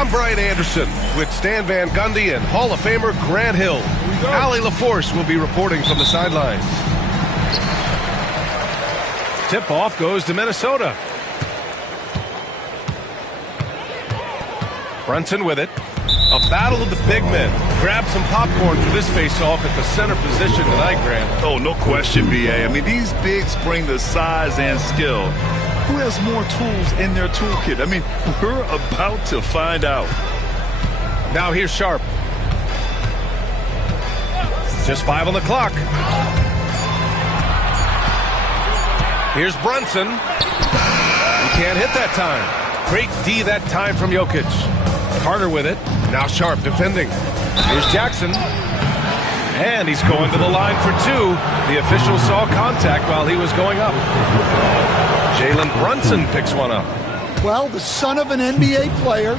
I'm Brian Anderson with Stan Van Gundy and Hall of Famer Grant Hill. Allie LaForce will be reporting from the sidelines. Tip-off goes to Minnesota. Brunson with it. A battle of the big men. Grab some popcorn for this face-off at the center position tonight, Grant. Oh, no question, B.A. I mean, these bigs bring the size and skill. Who has more tools in their toolkit? I mean, we're about to find out. Now here's Sharp. Just 5 on the clock. Here's Brunson. He can't hit that time. Great D that time from Jokic. Carter with it. Now Sharp defending. Here's Jackson. And he's going to the line for 2. The official saw contact while he was going up. Jalen Brunson picks one up. Well, the son of an NBA player,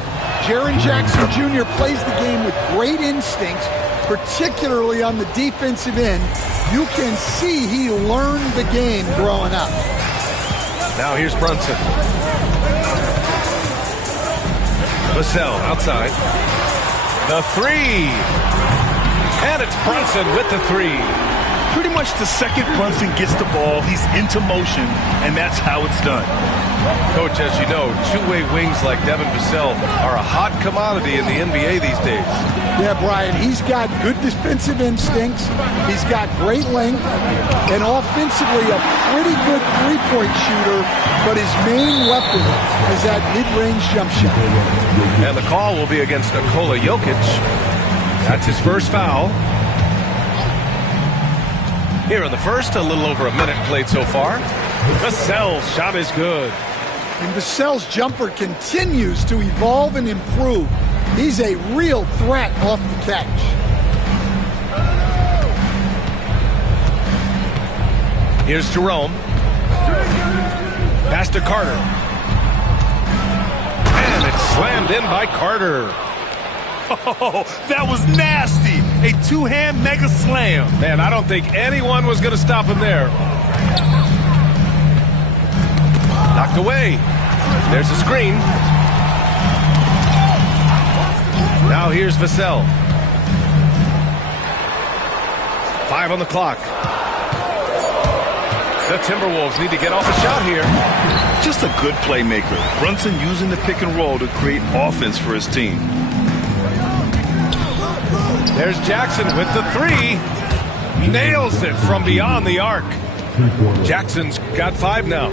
Jaren Jackson Jr. plays the game with great instincts, particularly on the defensive end. You can see he learned the game growing up. Now here's Brunson. Vassell outside. The 3. And it's Brunson with the 3. Pretty much the second Brunson gets the ball, he's into motion, and that's how it's done. Coach, as you know, two-way wings like Devin Vassell are a hot commodity in the NBA these days. Yeah, Brian, he's got good defensive instincts. He's got great length, and offensively a pretty good three-point shooter, but his main weapon is that mid-range jump shot. And the call will be against Nikola Jokic. That's his first foul. Here in the first, a little over a minute played so far. Vassell's shot is good. And Vassell's jumper continues to evolve and improve. He's a real threat off the catch. Here's Jerome. Pass to Carter. And it's slammed in by Carter. Oh, that was nasty. A two-hand mega slam. Man, I don't think anyone was going to stop him there. Knocked away. There's a screen. Now here's Vassell. 5 on the clock. The Timberwolves need to get off a shot here. Just a good playmaker. Brunson using the pick and roll to create offense for his team. There's Jackson with the 3. Nails it from beyond the arc. Jackson's got 5 now.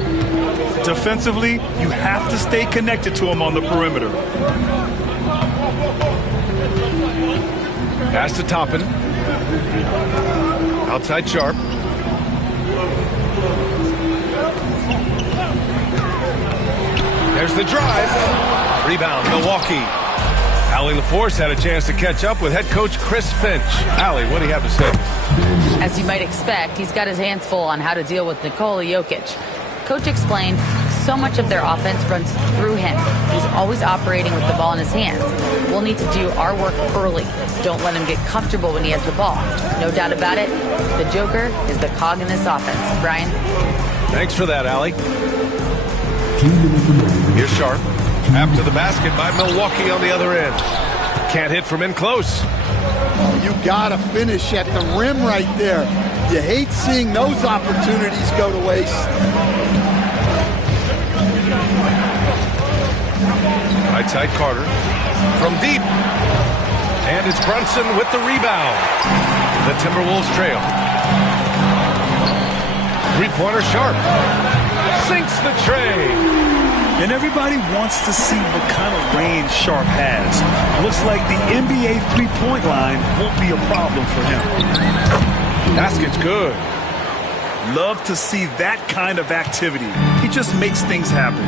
Defensively, you have to stay connected to him on the perimeter. Pass to Toppin. Outside Sharp. There's the drive. Rebound, Milwaukee. Allie LaForce had a chance to catch up with head coach Chris Finch. Allie, what do you have to say? As you might expect, he's got his hands full on how to deal with Nikola Jokic. Coach explained so much of their offense runs through him. He's always operating with the ball in his hands. We'll need to do our work early. Don't let him get comfortable when he has the ball. No doubt about it, the Joker is the cog in this offense. Brian? Thanks for that, Allie. Here's Sharp. Tap to the basket by Milwaukee on the other end. Can't hit from in close. Oh, you got to finish at the rim right there. You hate seeing those opportunities go to waste. Right side Carter from deep. And it's Brunson with the rebound. The Timberwolves trail. Three-pointer Sharp. Sinks the tray. And everybody wants to see what kind of range Sharp has. Looks like the NBA three-point line won't be a problem for him. Basket's good. Love to see that kind of activity. He just makes things happen.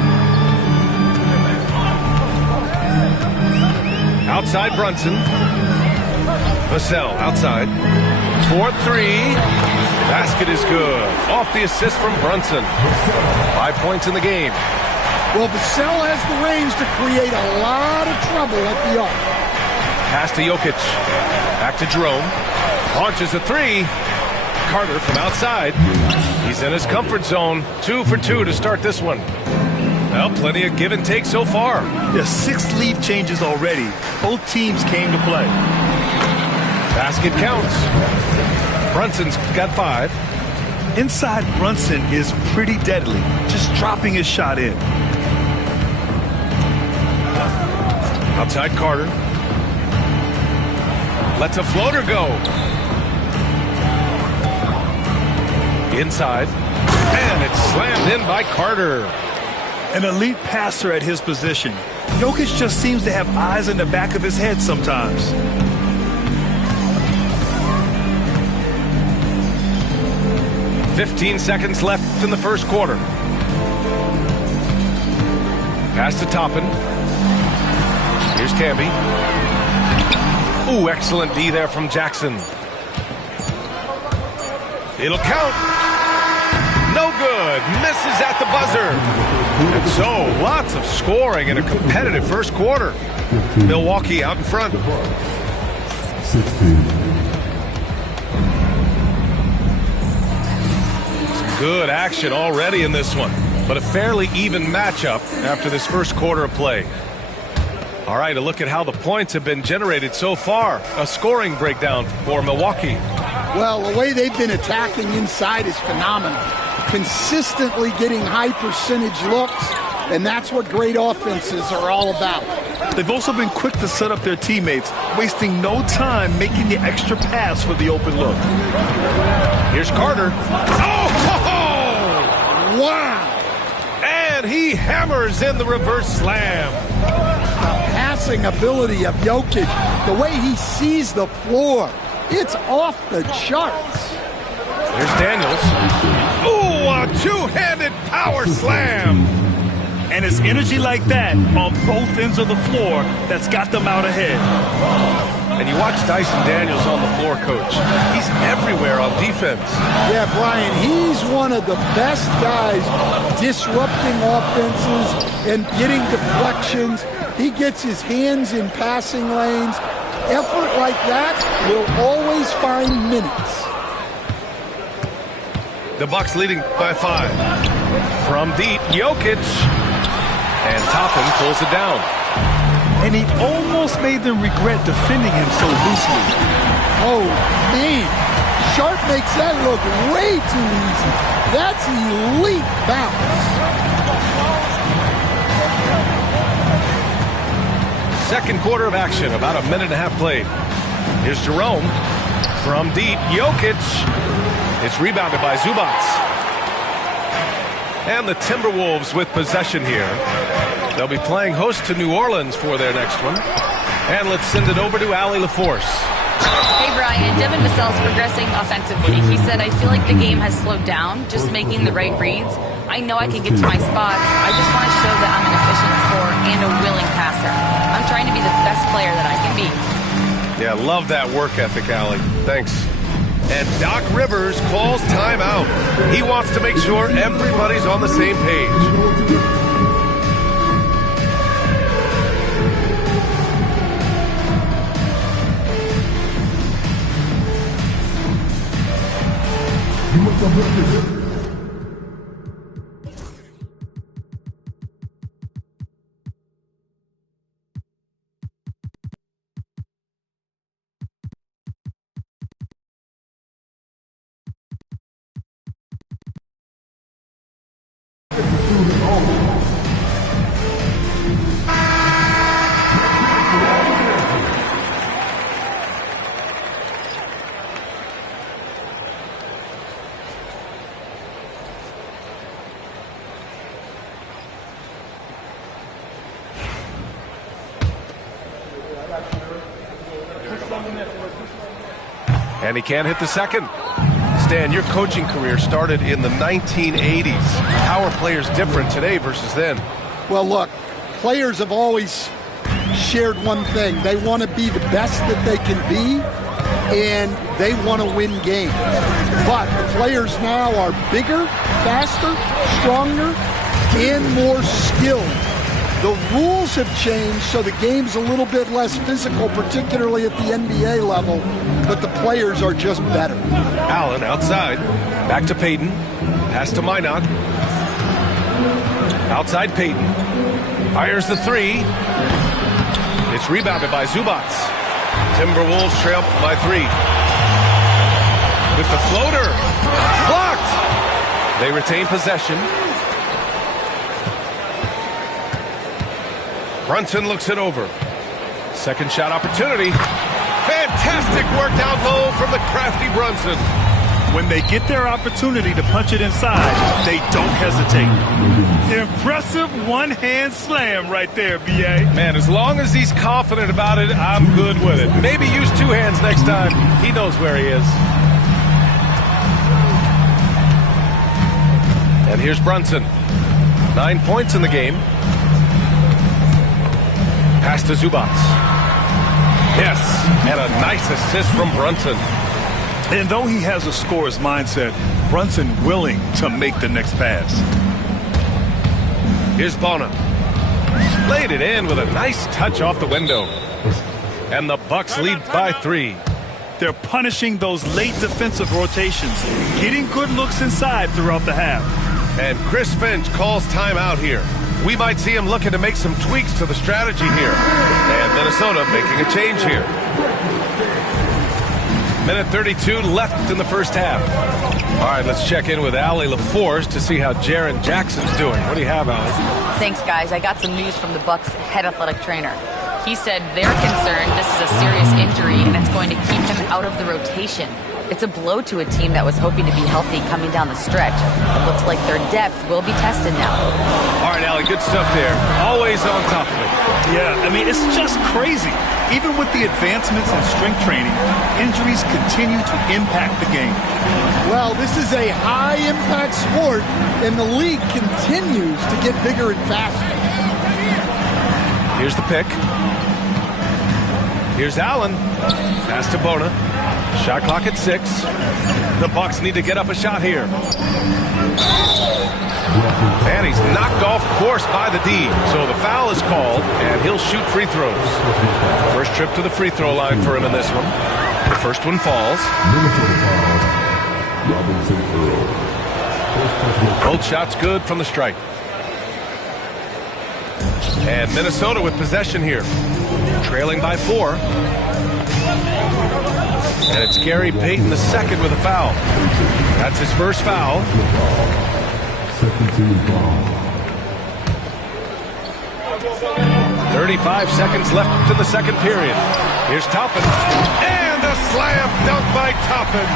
Outside Brunson. Vassell outside. 4-3. Basket is good. Off the assist from Brunson. 5 points in the game. Well, Vassell has the range to create a lot of trouble at the arc. Pass to Jokic. Back to Jerome. Launches a three. Carter from outside. He's in his comfort zone. 2 for 2 to start this one. Well, plenty of give and take so far. There's 6 lead changes already. Both teams came to play. Basket counts. Brunson's got 5. Inside Brunson is pretty deadly, just dropping his shot in. Outside Carter. Lets a floater go. Inside. And it's slammed in by Carter. An elite passer at his position. Jokic just seems to have eyes in the back of his head sometimes. "15 seconds left in the first quarter. Pass to Toppin. Here's Camby. Ooh, excellent D there from Jackson. It'll count. No good. Misses at the buzzer. And so, lots of scoring in a competitive first quarter. Milwaukee out in front. 16. Good action already in this one, but a fairly even matchup after this first quarter of play. All right, a look at how the points have been generated so far. A scoring breakdown for Milwaukee. Well, the way they've been attacking inside is phenomenal. Consistently getting high percentage looks, and that's what great offenses are all about. They've also been quick to set up their teammates, wasting no time making the extra pass for the open look. Here's Carter. Oh! Wow! And he hammers in the reverse slam. The passing ability of Jokic, the way he sees the floor, it's off the charts. Here's Daniels. Ooh, a two-handed power slam. And it's energy like that on both ends of the floor that's got them out ahead. And you watch Dyson Daniels on the floor, Coach. He's everywhere on defense. Yeah, Brian, he's one of the best guys disrupting offenses and getting deflections. He gets his hands in passing lanes. Effort like that will always find minutes. The Bucks leading by 5. From deep, Jokic. And Toppin pulls it down. And he almost made them regret defending him so loosely. Oh, man. Sharp makes that look way too easy. That's elite bounce. Second quarter of action, about a minute and a half played. Here's Jerome. From deep, Jokic. It's rebounded by Zubac. And the Timberwolves with possession here. They'll be playing host to New Orleans for their next one. And let's send it over to Allie LaForce. Hey, Brian. Devin Vassell's progressing offensively. He said, I feel like the game has slowed down, just making the right reads. I know I can get to my spots. I just want to show that I'm an efficient scorer and a willing passer. I'm trying to be the best player that I can be. Yeah, love that work ethic, Allie. Thanks. And Doc Rivers calls timeout. He wants to make sure everybody's on the same page. You must have And he can't hit the second. Stan, your coaching career started in the 1980s. How are players different today versus then? Well, look, players have always shared one thing. They want to be the best that they can be, and they want to win games. But the players now are bigger, faster, stronger, and more skilled. The rules have changed, so the game's a little bit less physical, particularly at the NBA level, but the players are just better. Allen outside. Back to Payton. Pass to Minot. Outside Payton. Fires the three. It's rebounded by Zubac. Timberwolves trail by 3. With the floater. Blocked. They retain possession. Brunson looks it over. Second shot opportunity. Fantastic work down low from the crafty Brunson. When they get their opportunity to punch it inside, they don't hesitate. Impressive one-hand slam right there, B.A. Man, as long as he's confident about it, I'm good with it. Maybe use 2 hands next time. He knows where he is. And here's Brunson. 9 points in the game. Pass to Zubac. Yes, and a nice assist from Brunson. And though he has a scorer's mindset, Brunson willing to make the next pass. Here's Bona. Laid it in with a nice touch off the window. And the Bucks lead by 3. They're punishing those late defensive rotations, getting good looks inside throughout the half. And Chris Finch calls timeout here. We might see him looking to make some tweaks to the strategy here. And Minnesota making a change here. Minute 32 left in the first half. All right, let's check in with Allie LaForce to see how Jaren Jackson's doing. What do you have, Allie? Thanks, guys. I got some news from the Bucks head athletic trainer. He said they're concerned this is a serious injury and it's going to keep him out of the rotation. It's a blow to a team that was hoping to be healthy coming down the stretch. It looks like their depth will be tested now. All right, Allie, good stuff there. Always on top of it. Yeah, I mean, it's just crazy. Even with the advancements in strength training, injuries continue to impact the game. Well, this is a high-impact sport, and the league continues to get bigger and faster. Here's the pick. Here's Allen. Pass to Bona. Shot clock at 6. The Bucks need to get up a shot here. And he's knocked off course by the D. So the foul is called, and he'll shoot free throws. First trip to the free throw line for him in this one. The first one falls. Both shots good from the stripe. And Minnesota with possession here. Trailing by 4. And it's Gary Payton II with a foul. That's his first foul. 35 seconds left in the second period. Here's Toppin. And a slam dunk by Toppin.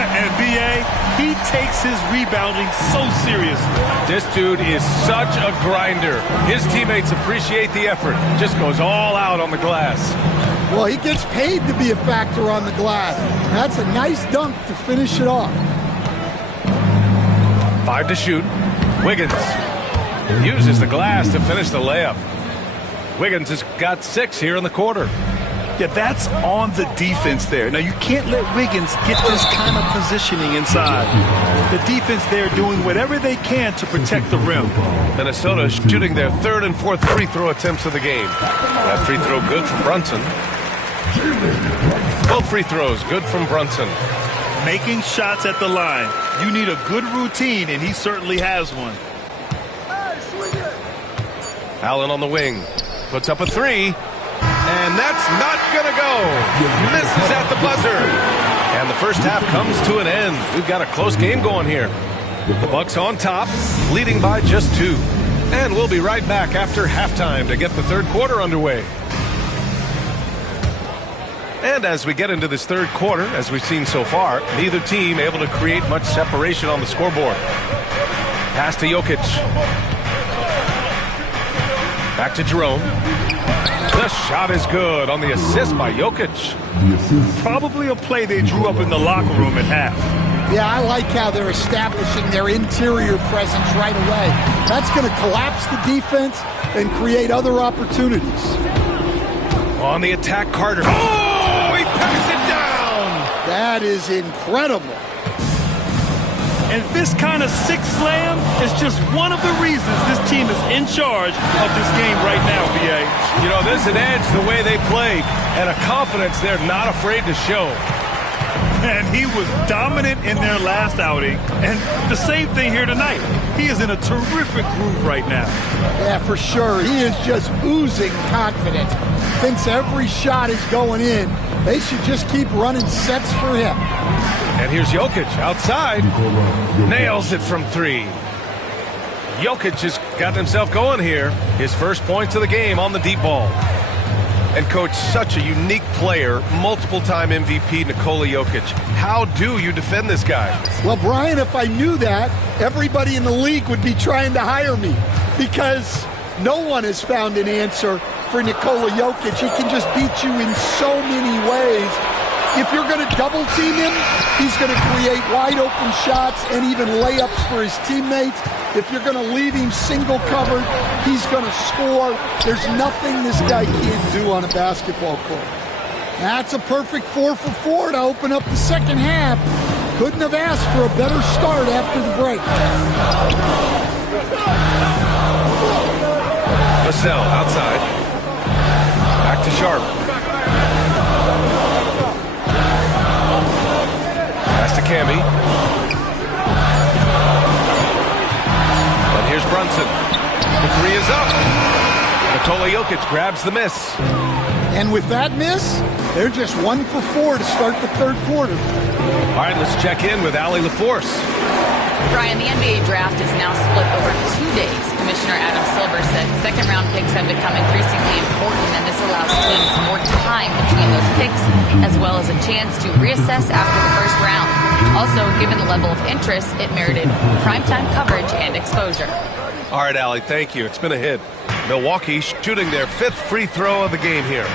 And B.A., he takes his rebounding so seriously. This dude is such a grinder. His teammates appreciate the effort. Just goes all out on the glass. Well, he gets paid to be a factor on the glass. That's a nice dunk to finish it off. 5 to shoot. Wiggins uses the glass to finish the layup. Wiggins has got 6 here in the quarter. Yeah, that's on the defense there. Now, you can't let Wiggins get this kind of positioning inside. The defense there doing whatever they can to protect the rim. Minnesota shooting their 3rd and 4th free throw attempts of the game. That free throw good from Brunson. Both free throws good from Brunson. Making shots at the line. You need a good routine, and he certainly has one. Allen on the wing. Puts up a 3. And that's not going to go. Misses at the buzzer. And the first half comes to an end. We've got a close game going here. The Bucks on top, leading by just 2. And we'll be right back after halftime to get the third quarter underway. And as we get into this third quarter, as we've seen so far, neither team able to create much separation on the scoreboard. Pass to Jokic. Back to Jerome. The shot is good on the assist by Jokic. Probably a play they drew up in the locker room at half. Yeah, I like how they're establishing their interior presence right away. That's going to collapse the defense and create other opportunities. On the attack, Carter. Oh, he packs it down! That is incredible. And this kind of six slam is just one of the reasons this team is in charge of this game right now, B.A. You know, there's an edge the way they played and a confidence they're not afraid to show. And he was dominant in their last outing. And the same thing here tonight. He is in a terrific groove right now. Yeah, for sure. He is just oozing confidence. Thinks every shot is going in. They should just keep running sets for him. And here's Jokic outside. Nails it from 3. Jokic has got himself going here. His first points of the game on the deep ball. And, Coach, such a unique player, multiple-time MVP Nikola Jokic. How do you defend this guy? Well, Brian, if I knew that, everybody in the league would be trying to hire me because no one has found an answer for Nikola Jokic. He can just beat you in so many ways. If you're going to double team him, he's going to create wide open shots and even layups for his teammates. If you're going to leave him single covered, he's going to score. There's nothing this guy can't do on a basketball court. That's a perfect 4 for 4 to open up the second half. Couldn't have asked for a better start after the break. Vassell outside. Back to Sharp. Pass to Camby. And here's Brunson. The 3 is up. Nikola Jokic grabs the miss. And with that miss, they're just 1 for 4 to start the third quarter. All right, let's check in with Allie LaForce. Brian, the NBA draft is now split over 2 days. Commissioner Adam Silver said second-round picks have become increasingly important, and this allows teams more time between those picks, as well as a chance to reassess after the first round. Also, given the level of interest, it merited primetime coverage and exposure. All right, Allie, thank you. It's been a hit. Milwaukee shooting their 5th free throw of the game here.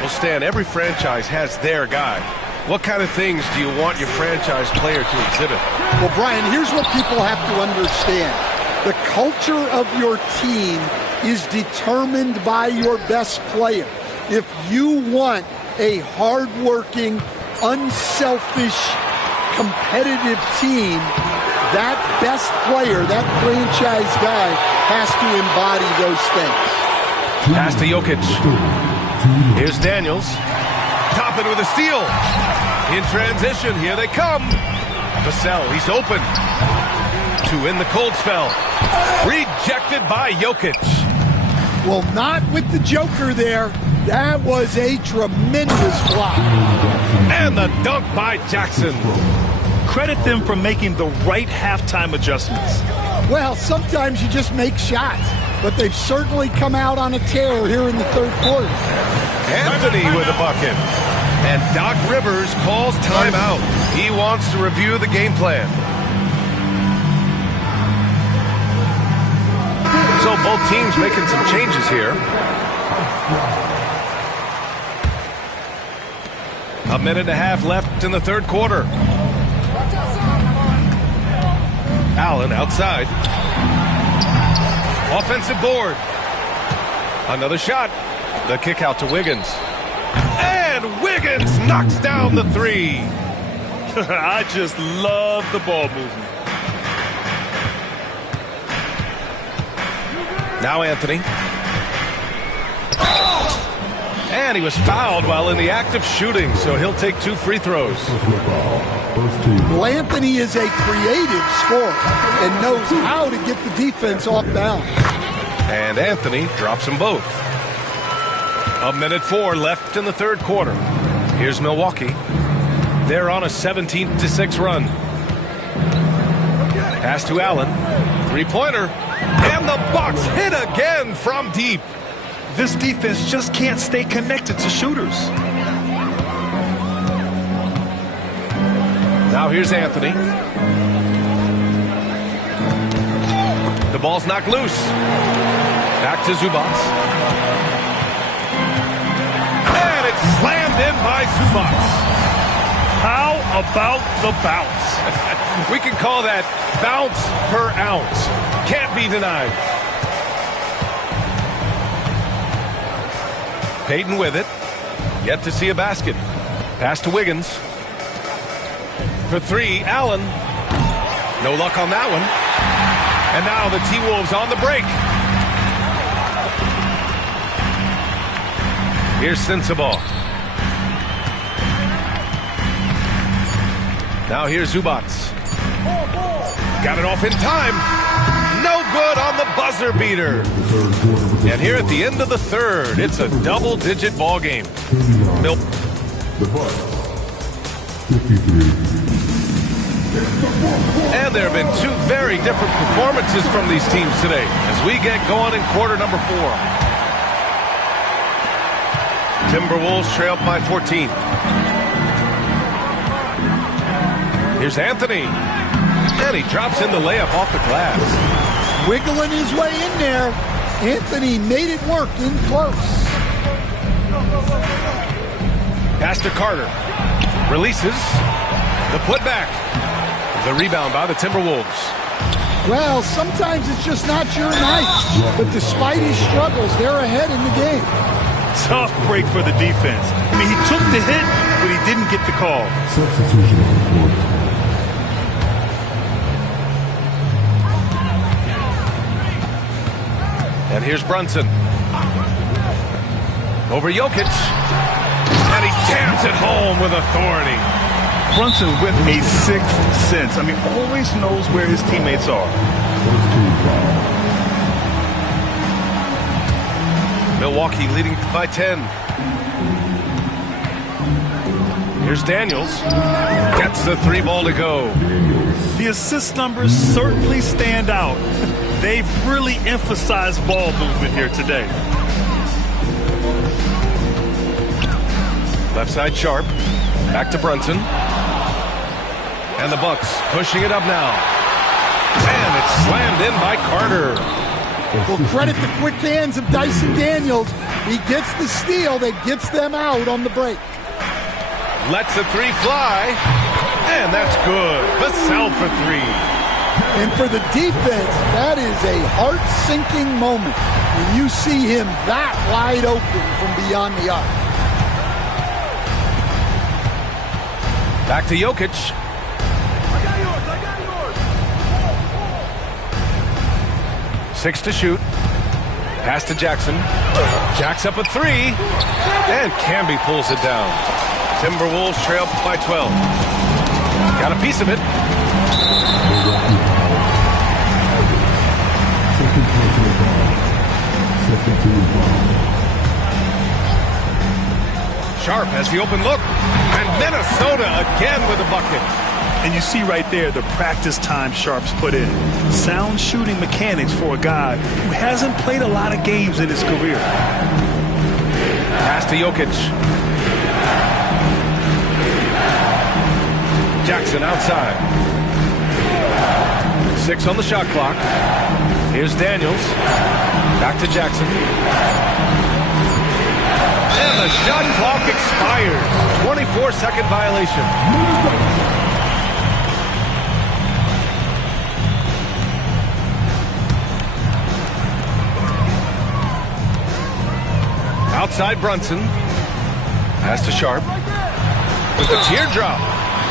Well, Stan, every franchise has their guy. What kind of things do you want your franchise player to exhibit? Well, Brian, here's what people have to understand. The culture of your team is determined by your best player. If you want a hardworking, unselfish, competitive team, that best player, that franchise guy, has to embody those things. Pass to Jokic. Here's Daniels. Toppin with a steal. In transition, here they come. Vassell, he's open. To end the cold spell. Rejected by Jokic. Well, not with the Joker there. That was a tremendous block. And the dunk by Jackson. Credit them for making the right halftime adjustments. Well, sometimes you just make shots, but they've certainly come out on a tear here in the third quarter. Anthony with a bucket. And Doc Rivers calls timeout. He wants to review the game plan. So both teams making some changes here. A minute and a half left in the third quarter. Allen outside. Offensive board. Another shot. The kick out to Wiggins. And Wiggins knocks down the 3. I just love the ball movement. Now Anthony. And he was fouled while in the act of shooting, so he'll take 2 free throws. Well, Anthony is a creative scorer and knows how to get the defense off balance. And Anthony drops them both. A minute 4 left in the third quarter. Here's Milwaukee. They're on a 17-6 run. Pass to Allen. Three-pointer. And the Bucks hit again from deep. This defense just can't stay connected to shooters. Now here's Anthony. The ball's knocked loose. Back to Zubac. And it's slammed in by Zubac. How about the bounce? We can call that bounce per ounce. Can't be denied. Payton with it. Yet to see a basket. Pass to Wiggins. For three, Allen. No luck on that one. And now the T-Wolves on the break. Here's Sensabaugh. Now here's Zubac. Got it off in time. No good on the buzzer beater. And here at the end of the third, it's a double-digit ball game. The Bucks, 53. And there have been two very different performances from these teams today as we get going in quarter number 4. Timberwolves trail up by 14. Here's Anthony. And he drops in the layup off the glass. Wiggling his way in there. Anthony made it work in close. Pass to Carter. Releases. The putback. The rebound by the Timberwolves. Well, sometimes it's just not your night. But despite his struggles, they're ahead in the game. Tough break for the defense. I mean, he took the hit, but he didn't get the call. Substitution on the court. And here's Brunson. Over Jokic. And he jams it home with authority. Brunson with a sixth sense. I mean, always knows where his teammates are. Milwaukee leading by 10. Here's Daniels. Gets the 3 ball to go. The assist numbers certainly stand out. They've really emphasized ball movement here today. Left side Sharp. Back to Brunson. And the Bucks pushing it up now. And it's slammed in by Carter. Well, credit the quick hands of Dyson Daniels. He gets the steal that gets them out on the break. Lets the 3 fly. And that's good. Vassell for 3. And for the defense, that is a heart-sinking moment when you see him that wide open from beyond the arc. Back to Jokic. I got yours. 6 to shoot. Pass to Jackson. Jacks up a 3. And Camby pulls it down. Timberwolves trail by 12. Got a piece of it. Sharp has the open look. And Minnesota again with a bucket. And you see right there the practice time Sharp's put in. Sound shooting mechanics for a guy who hasn't played a lot of games in his career. Pass to Jokic. Jackson outside. 6 on the shot clock. Here's Daniels. Back to Jackson. And the shot clock expires. 24-second violation. Outside Brunson. Pass to Sharp. With the teardrop.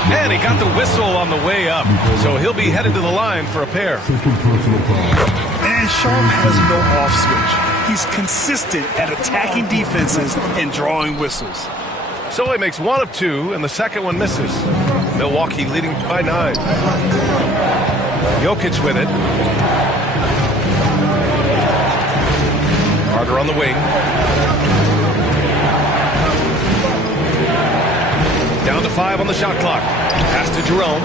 And he got the whistle on the way up. So he'll be headed to the line for a pair. And Sharp has no off switch. He's consistent at attacking defenses and drawing whistles. So he makes 1 of 2, and the second one misses. Milwaukee leading by 9. Jokic with it. Carter on the wing. Down to 5 on the shot clock. Pass to Jerome.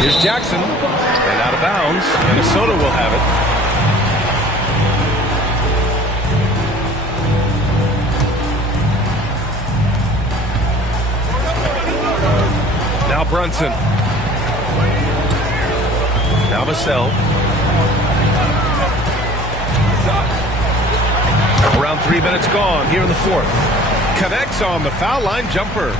Here's Jackson, and out of bounds. Minnesota will have it. Now Brunson. Now Vassell. Around 3 minutes gone here in the fourth. Connects on the foul line jumper.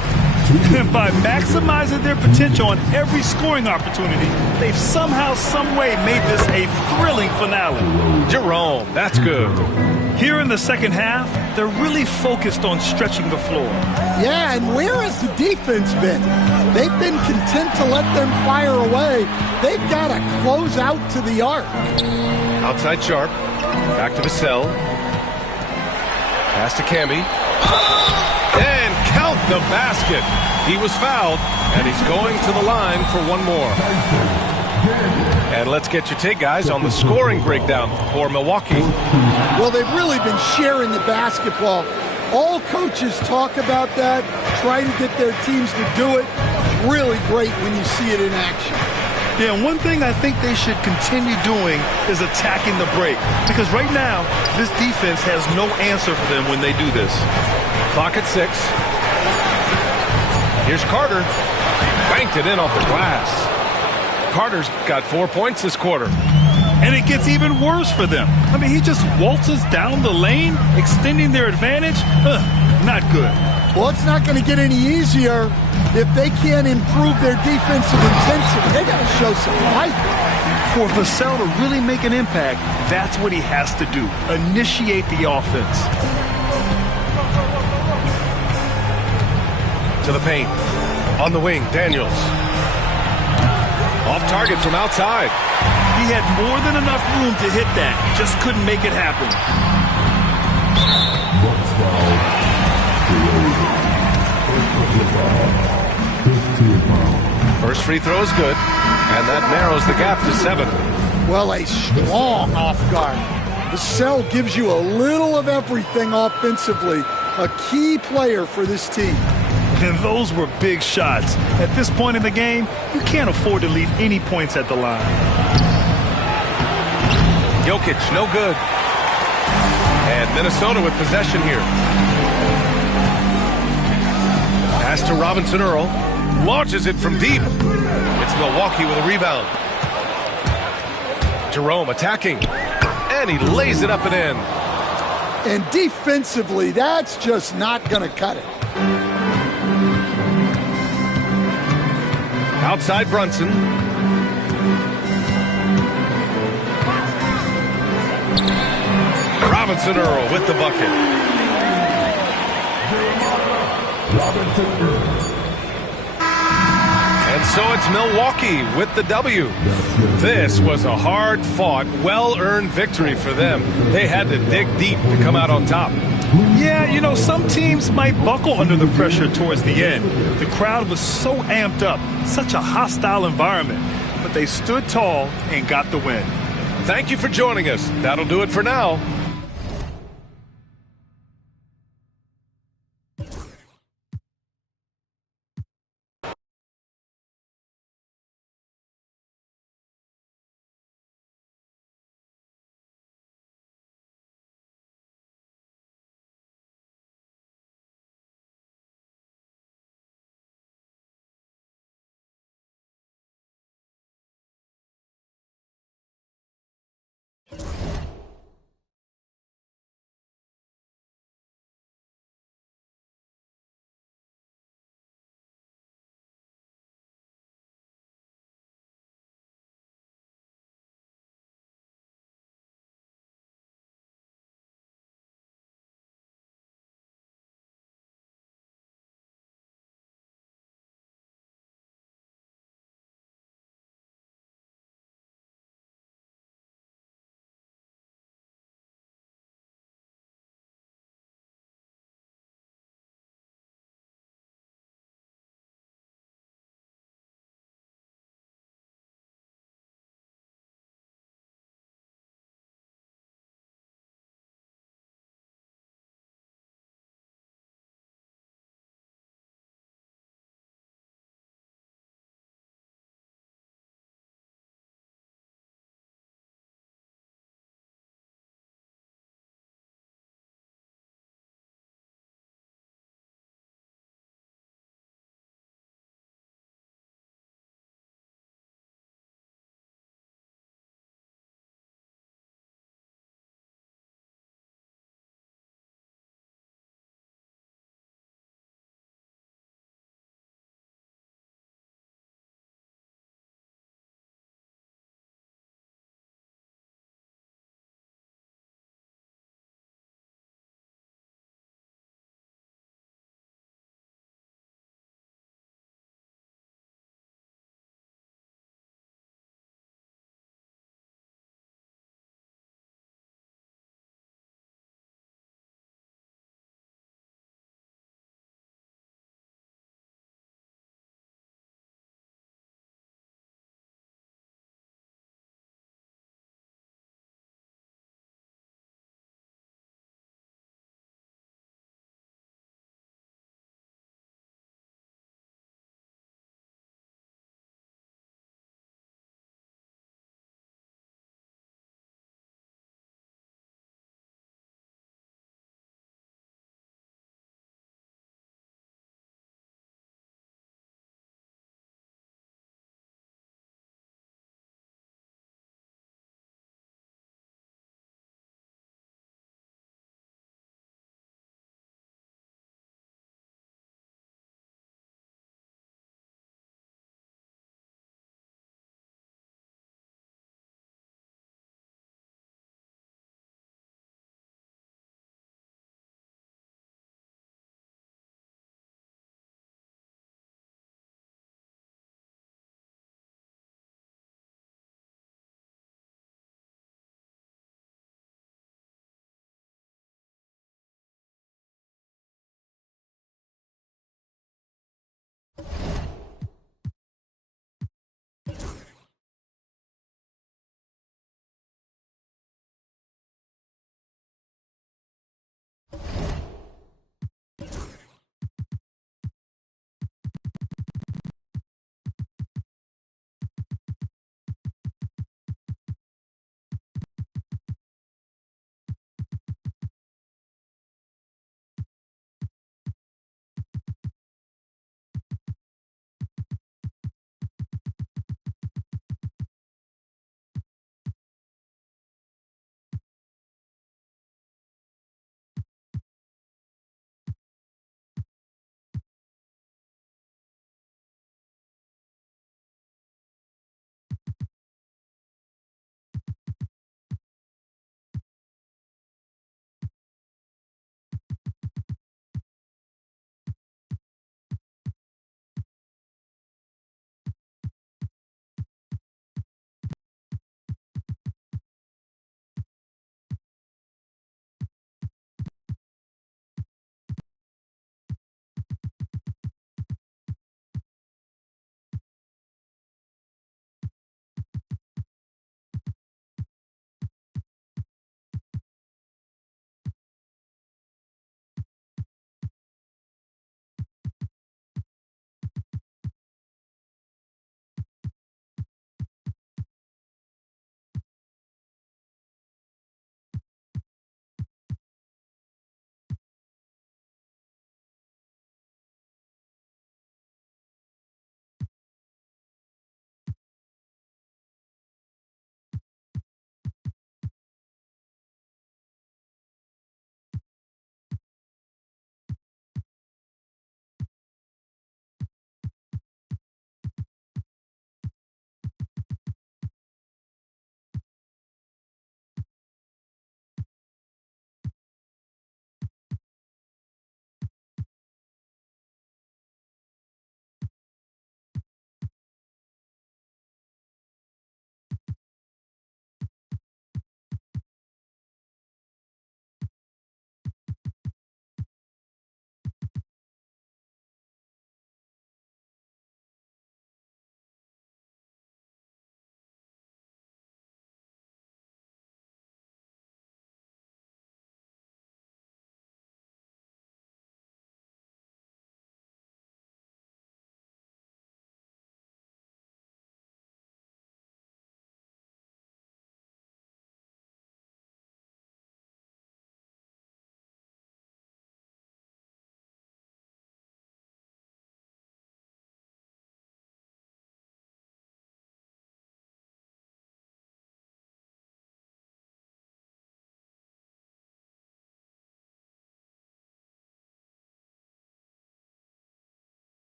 And by maximizing their potential on every scoring opportunity, they've somehow, some way made this a thrilling finale. Jerome, that's good. Here in the second half, they're really focused on stretching the floor. Yeah, and where has the defense been? They've been content to let them fire away. They've got to close out to the arc. Outside Sharp. Back to Vassell. Pass to Camby. And count the basket. He was fouled, and he's going to the line for one more. And let's get your take, guys, on the scoring breakdown for Milwaukee. Well, they've really been sharing the basketball. All coaches talk about that, try to get their teams to do it. Really great when you see it in action. Yeah, and one thing I think they should continue doing is attacking the break. Because right now, this defense has no answer for them when they do this. Clock at 6. Here's Carter. Banked it in off the glass. Carter's got 4 points this quarter. And it gets even worse for them. I mean, he just waltzes down the lane, extending their advantage. Not good. Well, it's not going to get any easier if they can't improve their defensive intensity. They got to show some fight. For Vassell to really make an impact, that's what he has to do. Initiate the offense. To the paint. On the wing, Daniels. Off target from outside. He had more than enough room to hit that. Just couldn't make it happen. Bucks foul. First free throw is good, and that narrows the gap to 7. Well, a strong off guard. Vassell gives you a little of everything offensively. A key player for this team. And those were big shots. At this point in the game, you can't afford to leave any points at the line. Jokic, no good. And Minnesota with possession here. Pass to Robinson Earl. Launches it from deep. It's Milwaukee with a rebound. Jerome attacking. And he lays it up and in. And defensively, that's just not going to cut it. Outside Brunson. Robinson Earl with the bucket. And so it's Milwaukee with the W. This was a hard-fought, well-earned victory for them. They had to dig deep to come out on top. Yeah, you know, some teams might buckle under the pressure towards the end. The crowd was so amped up, such a hostile environment. But they stood tall and got the win. Thank you for joining us. That'll do it for now.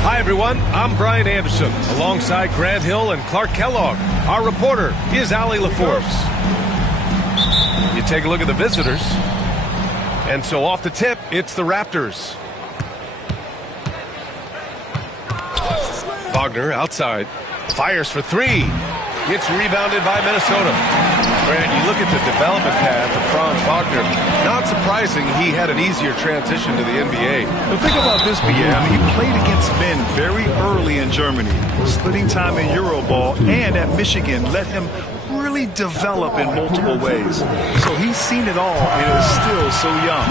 Hi, everyone. I'm Brian Anderson, alongside Grant Hill and Clark Kellogg. Our reporter is Allie LaForce. You take a look at the visitors. And so off the tip, it's the Raptors. Wagner outside. Fires for three. Gets rebounded by Minnesota. Grant, you look at the development path of Franz Wagner. Not surprising he had an easier transition to the NBA. But think about this, Pierre. I mean, he played against men very early in Germany, splitting time in Euroball, and at Michigan let him really develop in multiple ways. So he's seen it all and is still so young.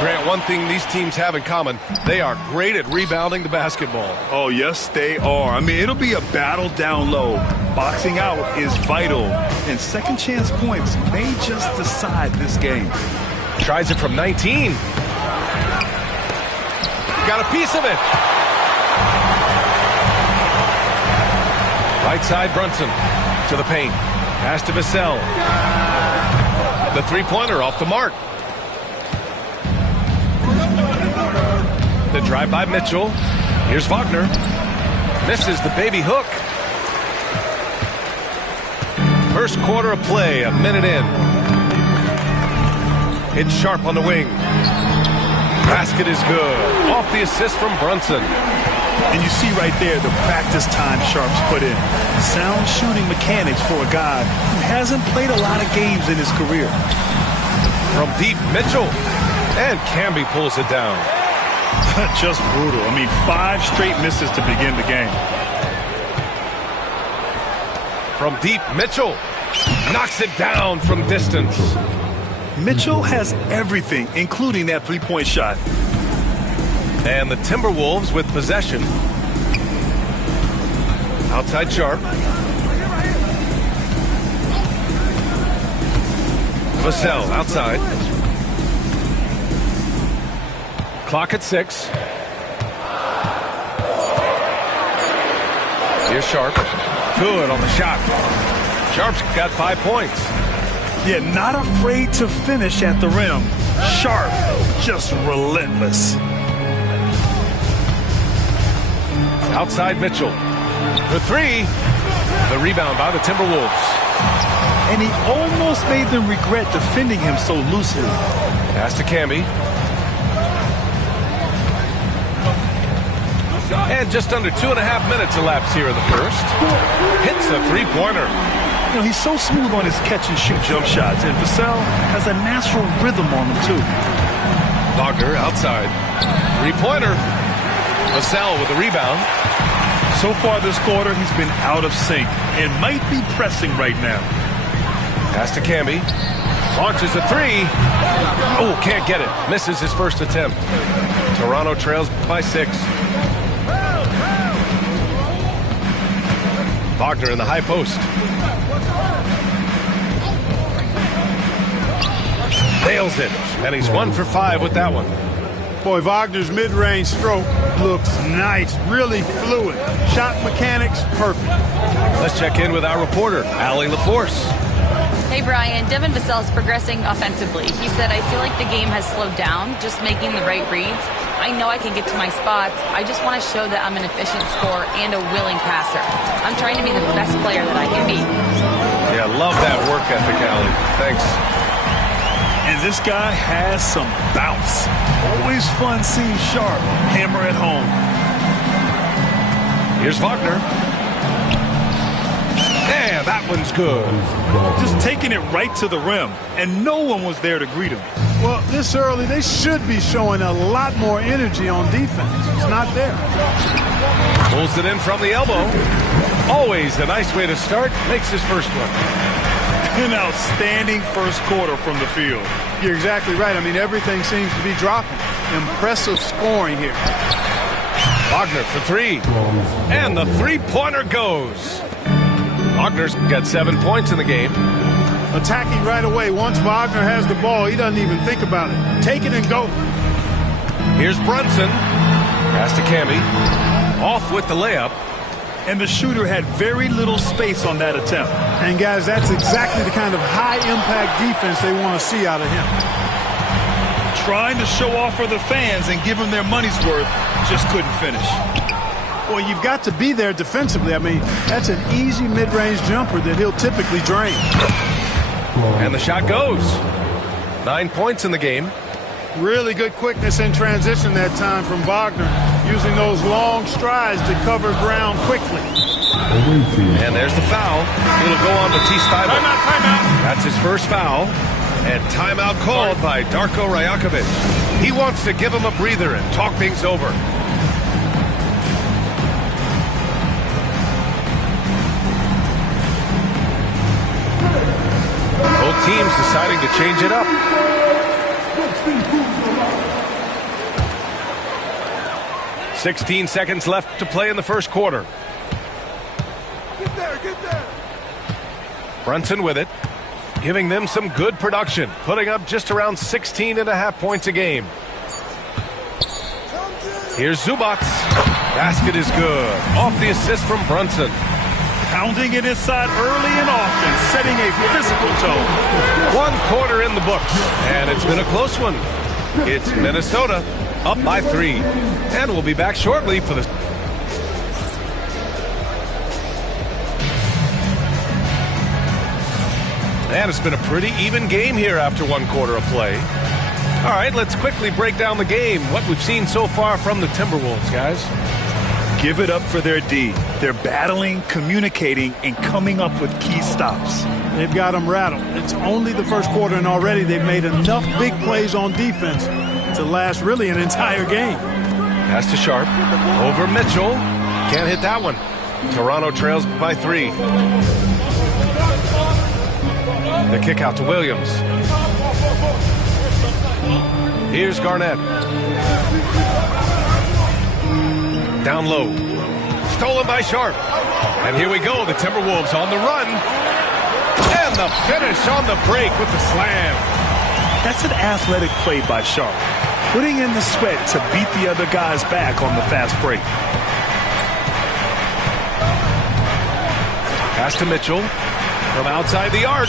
Grant, one thing these teams have in common, they are great at rebounding the basketball. Oh, yes, they are. I mean, it'll be a battle down low. Boxing out is vital, and second chance points may just decide this game. Tries it from 19. Got a piece of it. Right side, Brunson to the paint. Pass to Vassell. The three-pointer off the mark. The drive by Mitchell. Here's Wagner. Misses the baby hook. First quarter of play, a minute in. It's Sharp on the wing. Basket is good. Off the assist from Brunson. And you see right there the practice time Sharp's put in. Sound shooting mechanics for a guy who hasn't played a lot of games in his career. From deep, Mitchell. And Camby pulls it down. Just brutal. I mean, 5 straight misses to begin the game. From deep, Mitchell knocks it down from distance. Mitchell has everything, including that three-point shot. And the Timberwolves with possession. Outside Sharp. Vassell outside. Clock at 6. Here's Sharp. Good on the shot. Sharp's got 5 points. Yeah, not afraid to finish at the rim. Sharp, just relentless. Outside Mitchell. For 3. The rebound by the Timberwolves. And he almost made them regret defending him so loosely. Pass to Camby. And just under 2.5 minutes elapsed here in the first. Hits the three-pointer. You know, he's so smooth on his catch-and-shoot jump shots, and Vassell has a natural rhythm on him, too. Wagner outside. Three-pointer. Vassell with the rebound. So far this quarter, he's been out of sync and might be pressing right now. Pass to Camby. Launches a 3. Oh, can't get it. Misses his first attempt. Toronto trails by 6. Wagner in the high post. Nails it. And he's 1 for 5 with that one. Boy, Wagner's mid-range stroke looks nice, really fluid. Shot mechanics, perfect. Let's check in with our reporter, Allie LaForce. Hey, Brian. Devin Vassell is progressing offensively. He said, I feel like the game has slowed down, just making the right reads. I know I can get to my spots. I just want to show that I'm an efficient scorer and a willing passer. I'm trying to be the best player that I can be. Yeah, love that work ethic, Allie. Thanks. And this guy has some bounce. Always fun seeing Sharp hammer at home. Here's Wagner. Yeah, that one's good. Just taking it right to the rim, and no one was there to greet him. Well, this early, they should be showing a lot more energy on defense. It's not there. Pulls it in from the elbow. Always a nice way to start. Makes his first one. An outstanding first quarter from the field. You're exactly right. I mean, everything seems to be dropping. Impressive scoring here. Wagner for three. And the three-pointer goes. Wagner's got 7 points in the game. Attacking right away. Once Wagner has the ball, he doesn't even think about it. Take it and go. Here's Brunson. Pass to Camby. Off with the layup. And the shooter had very little space on that attempt. And, guys, that's exactly the kind of high-impact defense they want to see out of him. Trying to show off for the fans and give them their money's worth, just couldn't finish. Well, you've got to be there defensively. I mean, that's an easy mid-range jumper that he'll typically drain. And the shot goes. 9 points in the game. Really good quickness in transition that time from Wagner, using those long strides to cover ground quickly. And there's the foul. It'll go on Matisse Thybulle. Timeout. That's his first foul. And timeout called by Darko Rajakovic. He wants to give him a breather and talk things over. Both teams deciding to change it up. "16 seconds left to play in the first quarter. Get there. Brunson with it, giving them some good production, putting up just around 16.5 points a game. Here's Zubac. Basket is good. Off the assist from Brunson. Pounding it inside early and often, setting a physical tone. 1 quarter in the books, and it's been a close one. It's Minnesota up by 3. And we'll be back shortly for the... And it's been a pretty even game here after 1 quarter of play. All right, let's quickly break down the game. What we've seen so far from the Timberwolves, guys. Give it up for their D. They're battling, communicating, and coming up with key stops. They've got them rattled. It's only the first quarter, and already they've made enough big plays on defense to last really an entire game. Pass to Sharp. Over Mitchell. Can't hit that one. Toronto trails by 3. The kick out to Williams. Here's Garnett. Down low. Stolen by Sharp. And here we go. The Timberwolves on the run. And the finish on the break with the slam. That's an athletic play by Sharp, putting in the sweat to beat the other guys back on the fast break. Pass to Mitchell from outside the arc.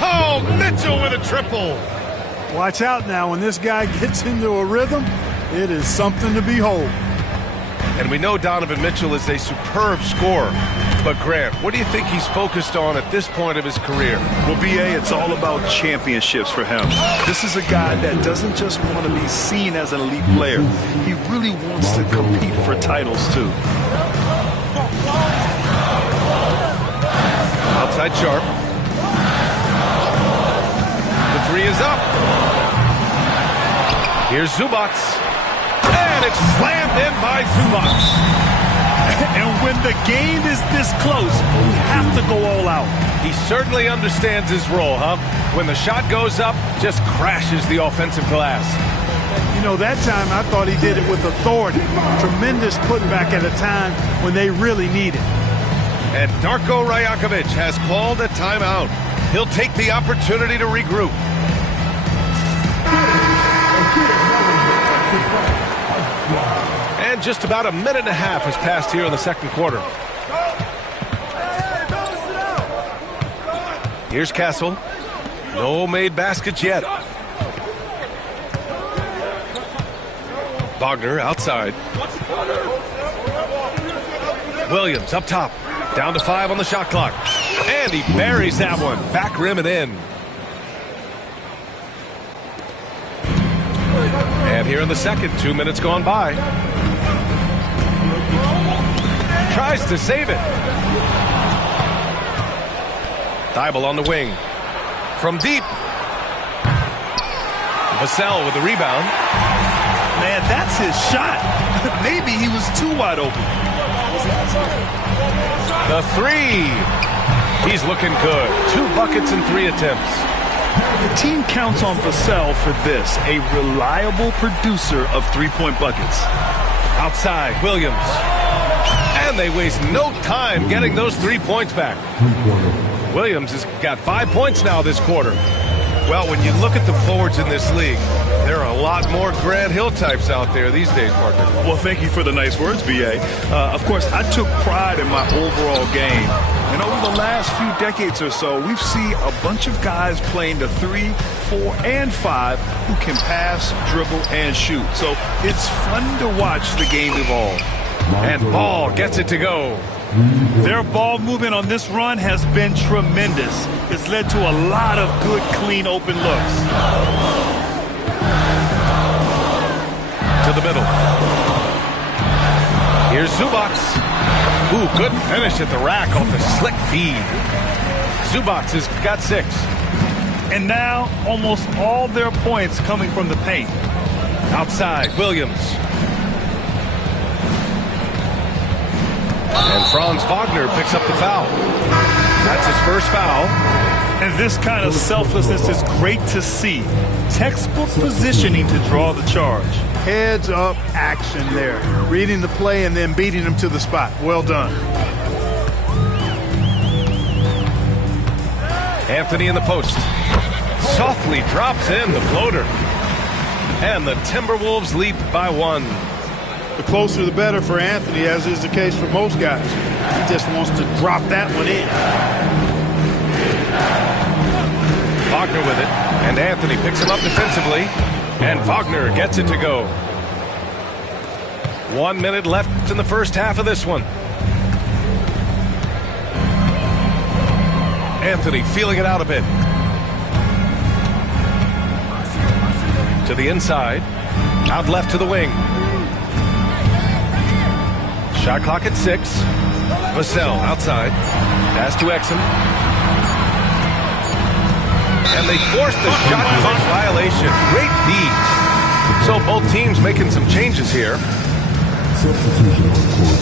Oh, Mitchell with a triple. Watch out now. When this guy gets into a rhythm, it is something to behold. And we know Donovan Mitchell is a superb scorer. But, Grant, what do you think he's focused on at this point of his career? Well, B.A., it's all about championships for him. This is a guy that doesn't just want to be seen as an elite player. He really wants to compete for titles, too. Outside Sharp. The 3 is up. Here's Zubac. And it's slammed in by Zubac. And when the game is this close, you have to go all out. He certainly understands his role, huh? When the shot goes up, just crashes the offensive glass. You know, that time I thought he did it with authority. Tremendous putback at a time when they really need it. And Darko Rajakovic has called a timeout. He'll take the opportunity to regroup. And just about a minute and a half has passed here in the second quarter. Here's Castle. No made baskets yet. Wagner outside. Williams up top. Down to 5 on the shot clock. And he buries that one. Back rim and in. And here in the second, 2 minutes gone by. Tries to save it. Thybulle on the wing. From deep. Vassell with the rebound. Man, that's his shot. Maybe he was too wide open. The three. He's looking good. 2 buckets in 3 attempts. The team counts on Vassell for this, a reliable producer of three-point buckets. Outside, Williams. And they waste no time getting those 3 points back. Williams has got 5 points now this quarter. Well, when you look at the forwards in this league, there are a lot more Grant Hill types out there these days, Parker. Well, thank you for the nice words, B.A. Of course, I took pride in my overall game. And over the last few decades or so, we've seen a bunch of guys playing the 3, 4, and 5 who can pass, dribble, and shoot. So it's fun to watch the game evolve. And Ball gets it to go. Their ball movement on this run has been tremendous. It's led to a lot of good, clean, open looks. To the middle. Here's Zubac. Ooh, good finish at the rack off the slick feed. Zubac has got 6. And now, almost all their points coming from the paint. Outside, Williams. And Franz Wagner picks up the foul. That's his first foul. And this kind of selflessness is great to see. Textbook positioning to draw the charge. Heads-up action there. Reading the play and then beating him to the spot. Well done. Anthony in the post. Softly drops in the floater. And the Timberwolves lead by 1. The closer the better for Anthony, as is the case for most guys. He just wants to drop that one in. Wagner with it, and Anthony picks him up defensively, and Wagner gets it to go. 1 minute left in the first half of this one. Anthony feeling it out a bit. To the inside, out left to the wing. Shot clock at 6. Vassell outside. Pass to Exum. And they forced the shot clock violation. Great beat. So both teams making some changes here. Substitution on court.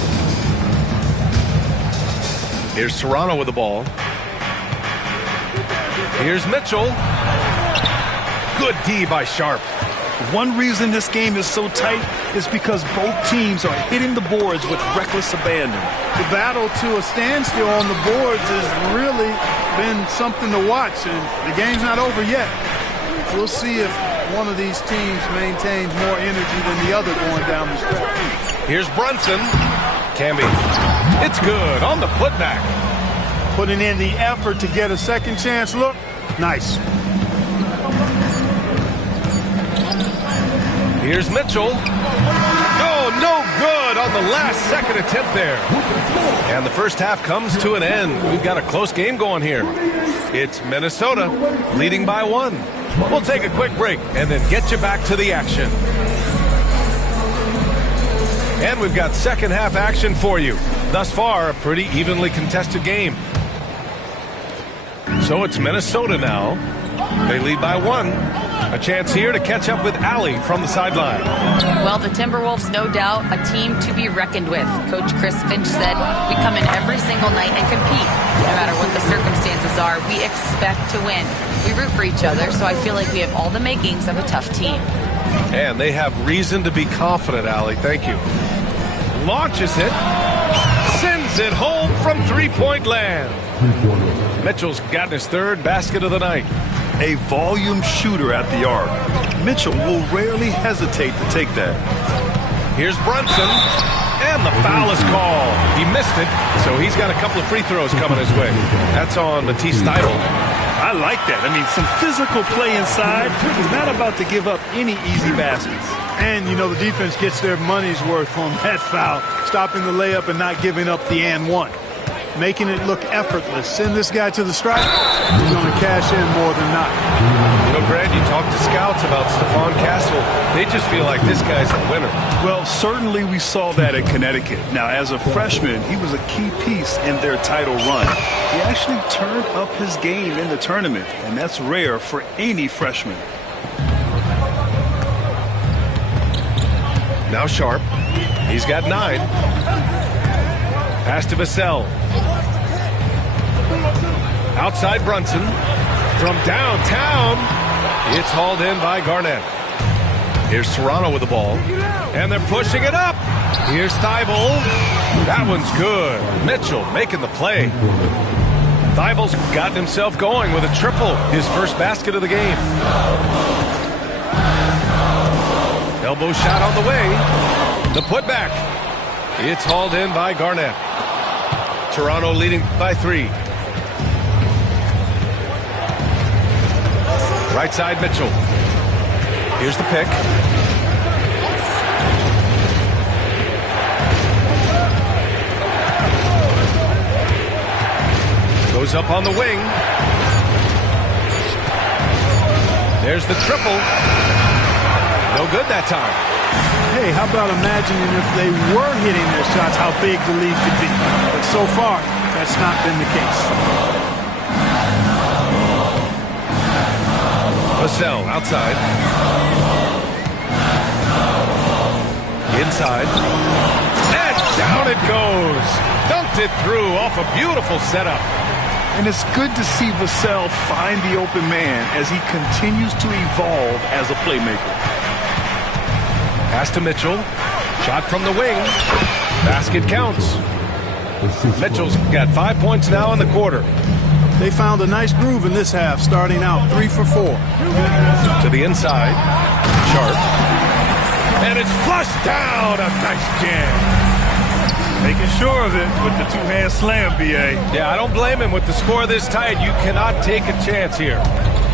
Here's Serrano with the ball. Here's Mitchell. Good D by Sharp. One reason this game is so tight is because both teams are hitting the boards with reckless abandon. The battle to a standstill on the boards has really been something to watch, and the game's not over yet. We'll see if one of these teams maintains more energy than the other going down the stretch. Here's Brunson. Camby. It's good on the putback. Putting in the effort to get a second chance look. Nice. Here's Mitchell. Oh, no good on the last second attempt there. And the first half comes to an end. We've got a close game going here. It's Minnesota leading by 1. We'll take a quick break and then get you back to the action. And we've got second half action for you. Thus far, a pretty evenly contested game. So it's Minnesota now. They lead by 1. A chance here to catch up with Allie from the sideline. Well, the Timberwolves, no doubt, a team to be reckoned with. Coach Chris Finch said, we come in every single night and compete. No matter what the circumstances are, we expect to win. We root for each other, so I feel like we have all the makings of a tough team. And they have reason to be confident, Allie. Thank you. Launches it. Sends it home from three-point land. Mitchell's gotten his 3rd basket of the night. A volume shooter at the arc. Mitchell will rarely hesitate to take that. Here's Brunson, and the foul is called. He missed it, so he's got a couple of free throws coming his way. That's on Matisse Thybulle. I like that. I mean, some physical play inside. He's not about to give up any easy baskets. And, you know, the defense gets their money's worth on that foul, stopping the layup and not giving up the and one. Making it look effortless. Send this guy to the stripe. He's going to cash in more than not. You know, Grant, you talk to scouts about Stephon Castle. They just feel like this guy's a winner. Well, certainly we saw that at Connecticut. Now, as a freshman, he was a key piece in their title run. He actually turned up his game in the tournament, and that's rare for any freshman. Now Sharp. He's got 9. Pass to Vassell. Outside Brunson. From downtown, it's hauled in by Garnett. Here's Toronto with the ball. And they're pushing it up. Here's Thibault. That one's good. Mitchell making the play. Thibault's gotten himself going with a triple. His first basket of the game. Elbow shot on the way. The putback. It's hauled in by Garnett. Toronto leading by 3. Right side Mitchell. Here's the pick. Goes up on the wing. There's the triple. No good that time. Hey, how about imagining if they were hitting their shots, how big the lead could be. But so far, that's not been the case. Vassell outside. Inside. And down it goes. Dunked it through off a beautiful setup. And it's good to see Vassell find the open man as he continues to evolve as a playmaker. Pass to Mitchell. Shot from the wing. Basket counts. Mitchell's got 5 points now in the quarter. They found a nice groove in this half, starting out 3 for 4. To the inside. Sharp. And it's flushed down. A nice jam. Making sure of it with the two-hand slam, B.A. Yeah, I don't blame him. With the score this tight, you cannot take a chance here.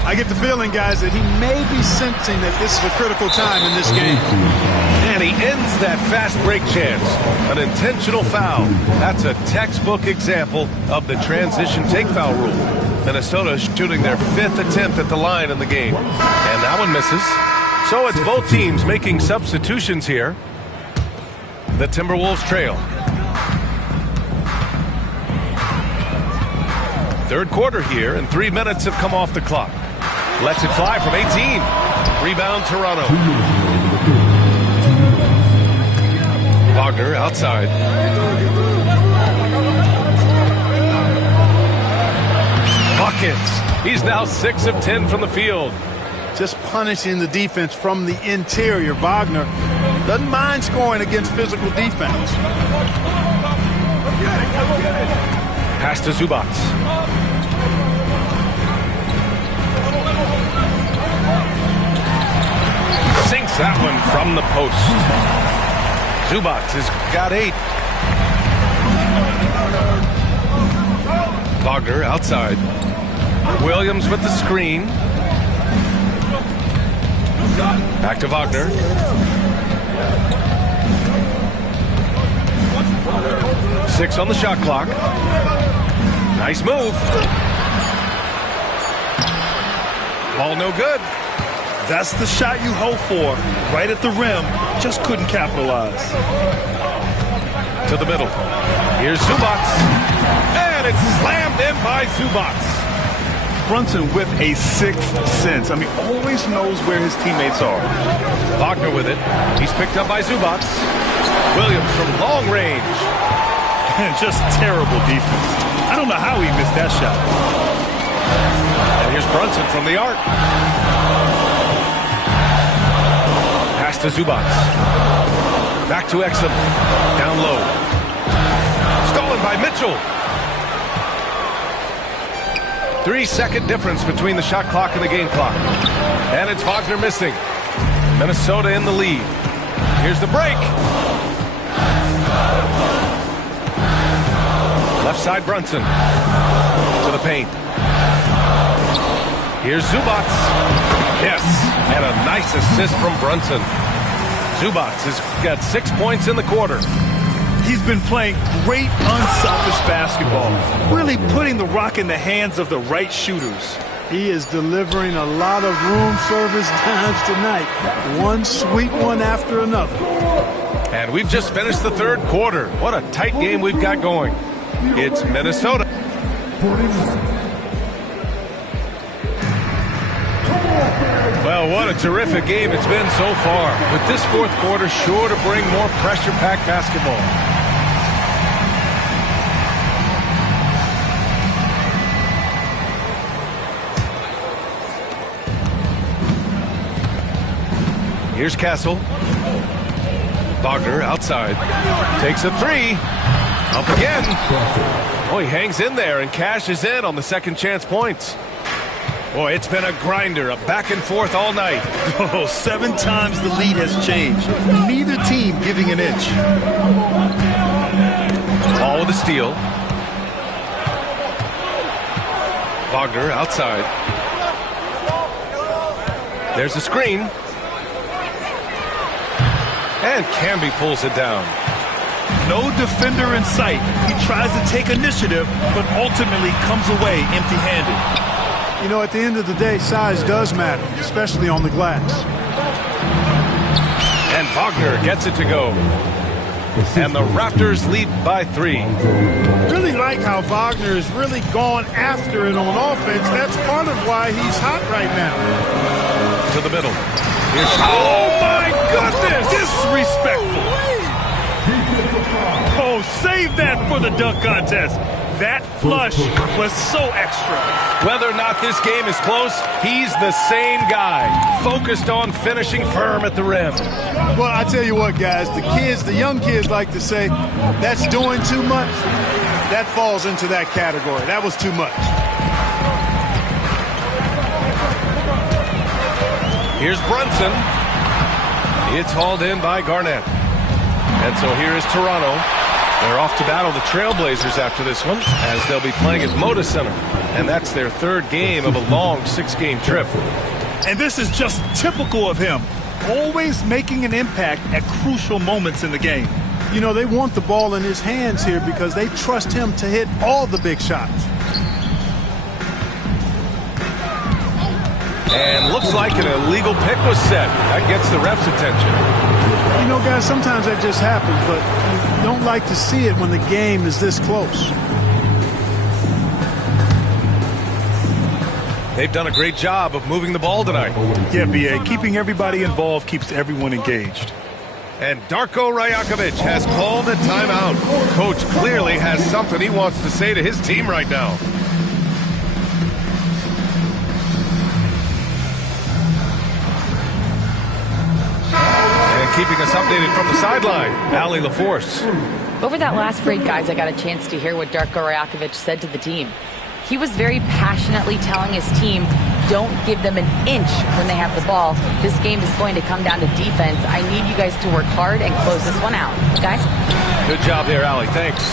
I get the feeling, guys, that he may be sensing that this is a critical time in this game. And he ends that fast break chance. An intentional foul. That's a textbook example of the transition take foul rule. Minnesota shooting their 5th attempt at the line in the game. And that one misses. So it's both teams making substitutions here. The Timberwolves trail. Third quarter here, and 3 minutes have come off the clock. Lets it fly from 18. Rebound, Toronto. Wagner outside. Buckets. He's now 6 of 10 from the field. Just punishing the defense from the interior. Wagner doesn't mind scoring against physical defense. Pass to Zubac. Sinks that one from the post. Zubac has got 8. Wagner outside. Williams with the screen. Back to Wagner. Six on the shot clock. Nice move. Ball no good. That's the shot you hope for. Right at the rim. Just couldn't capitalize. To the middle. Here's Zubac. And it's slammed in by Zubac. Brunson with a 6th sense. I mean, always knows where his teammates are. Wagner with it. He's picked up by Zubac. Williams from long range. And just terrible defense. I don't know how he missed that shot. And here's Brunson from the arc. Pass to Zubac. Back to Exum. Down low. Stolen by Mitchell. 3-second difference between the shot clock and the game clock. And it's Wagner missing. Minnesota in the lead. Here's the break. Left side Brunson. To the paint. Here's Zubac. Yes. And a nice assist from Brunson. Zubac has got 6 points in the quarter. He's been playing great, unselfish basketball, really putting the rock in the hands of the right shooters. He is delivering a lot of room service times tonight. One sweet one after another. And we've just finished the third quarter. What a tight game we've got going. It's Minnesota. Well, what a terrific game it's been so far. With this fourth quarter sure to bring more pressure-packed basketball. Here's Castle. Wagner outside. Takes a three. Up again. Oh, he hangs in there and cashes in on the second chance points. Boy, it's been a grinder, a back and forth all night. Oh, 7 times the lead has changed. Neither team giving an inch. Ball with a steal. Wagner outside. There's a screen. And Camby pulls it down. No defender in sight. He tries to take initiative, but ultimately comes away empty-handed. You know, at the end of the day, size does matter, especially on the glass. And Wagner gets it to go. And the Raptors lead by 3. Really like how Wagner has really gone after it on offense. That's part of why he's hot right now. To the middle. Oh, my goodness! Disrespectful. Oh, save that for the dunk contest. That flush was so extra. Whether or not this game is close, he's the same guy, focused on finishing firm at the rim. Well, I tell you what, guys, the young kids like to say, that's doing too much. That falls into that category. That was too much. Here's Brunson. It's hauled in by Garnett. And so here is Toronto. They're off to battle the Trailblazers after this one, as they'll be playing at Moda Center. And that's their 3rd game of a long 6-game trip. And this is just typical of him. Always making an impact at crucial moments in the game. You know, they want the ball in his hands here because they trust him to hit all the big shots. And looks like an illegal pick was set. That gets the ref's attention. You know, guys, sometimes that just happens, but you don't like to see it when the game is this close. They've done a great job of moving the ball tonight. Yeah, B.A., keeping everybody involved keeps everyone engaged. And Darko Rajakovic has called a timeout. Coach clearly has something he wants to say to his team right now. And keeping us updated from the sideline, Allie LaForce. Over that last break, guys, I got a chance to hear what Darko Rajakovic said to the team. He was very passionately telling his team, don't give them an inch when they have the ball. This game is going to come down to defense. I need you guys to work hard and close this one out. Guys? Good job there, Allie. Thanks.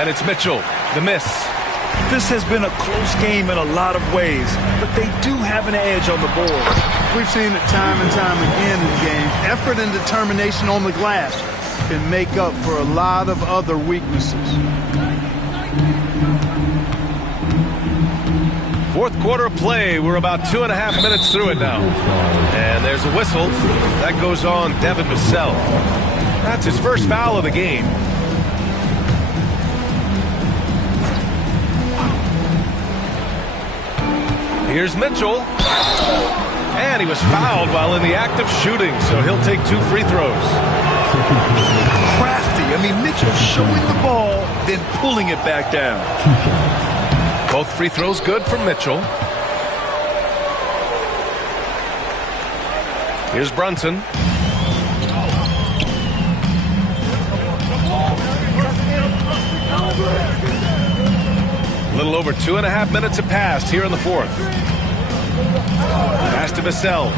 And it's Mitchell, the miss. This has been a close game in a lot of ways, but they do have an edge on the board. We've seen it time and time again in games. Effort and determination on the glass can make up for a lot of other weaknesses. 4th quarter of play. We're about 2.5 minutes through it now. And there's a whistle. That goes on Devin Vassell. That's his first foul of the game. Here's Mitchell. And he was fouled while in the act of shooting, so he'll take 2 free throws. Crafty. I mean, Mitchell showing the ball, then pulling it back down. Both free throws good from Mitchell. Here's Brunson. A little over 2.5 minutes have passed here in the 4th. Pass to Vassell.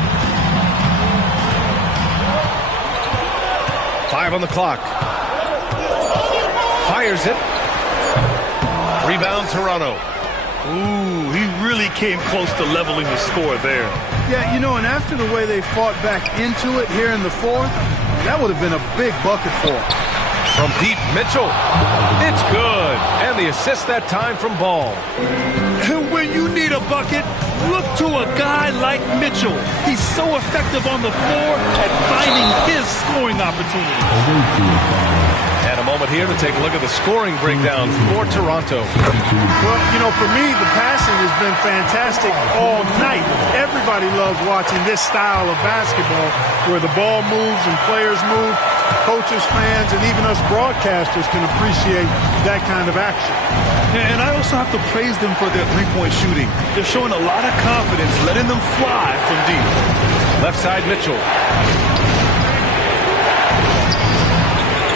5 on the clock. Fires it. Rebound Toronto. Ooh, he really came close to leveling the score there. Yeah, you know, and after the way they fought back into it here in the 4th, that would have been a big bucket for him. From deep, Mitchell. It's good. And the assist that time from Ball. And when you need a bucket, look to a guy like Mitchell. He's so effective on the floor at finding his scoring opportunities. And a moment here to take a look at the scoring breakdown for Toronto. Well, you know, for me, the passing has been fantastic all night. Everybody loves watching this style of basketball where the ball moves and players move. Coaches, fans, and even us broadcasters can appreciate that kind of action. And I also have to praise them for their three-point shooting. They're showing a lot of confidence, letting them fly from deep. Left side, Mitchell.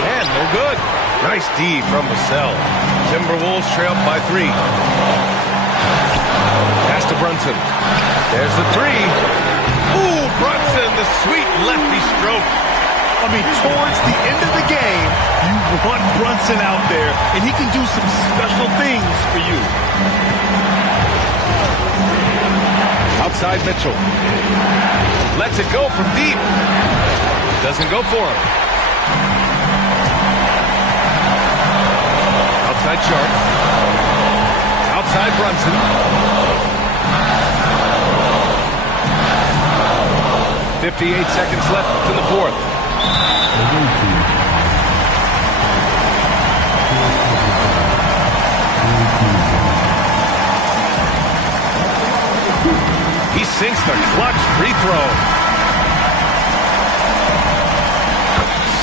And no good. Nice D from Vassell. Timberwolves trailed by 3. Pass to Brunson. There's the 3. Ooh, Brunson, the sweet lefty stroke. I mean, towards the end of the game, you want Brunson out there, and he can do some special things for you. Outside Mitchell. Lets it go from deep. Doesn't go for him. Outside Sharp. Outside Brunson. 58 seconds left in the fourth. He sinks the clutch free throw.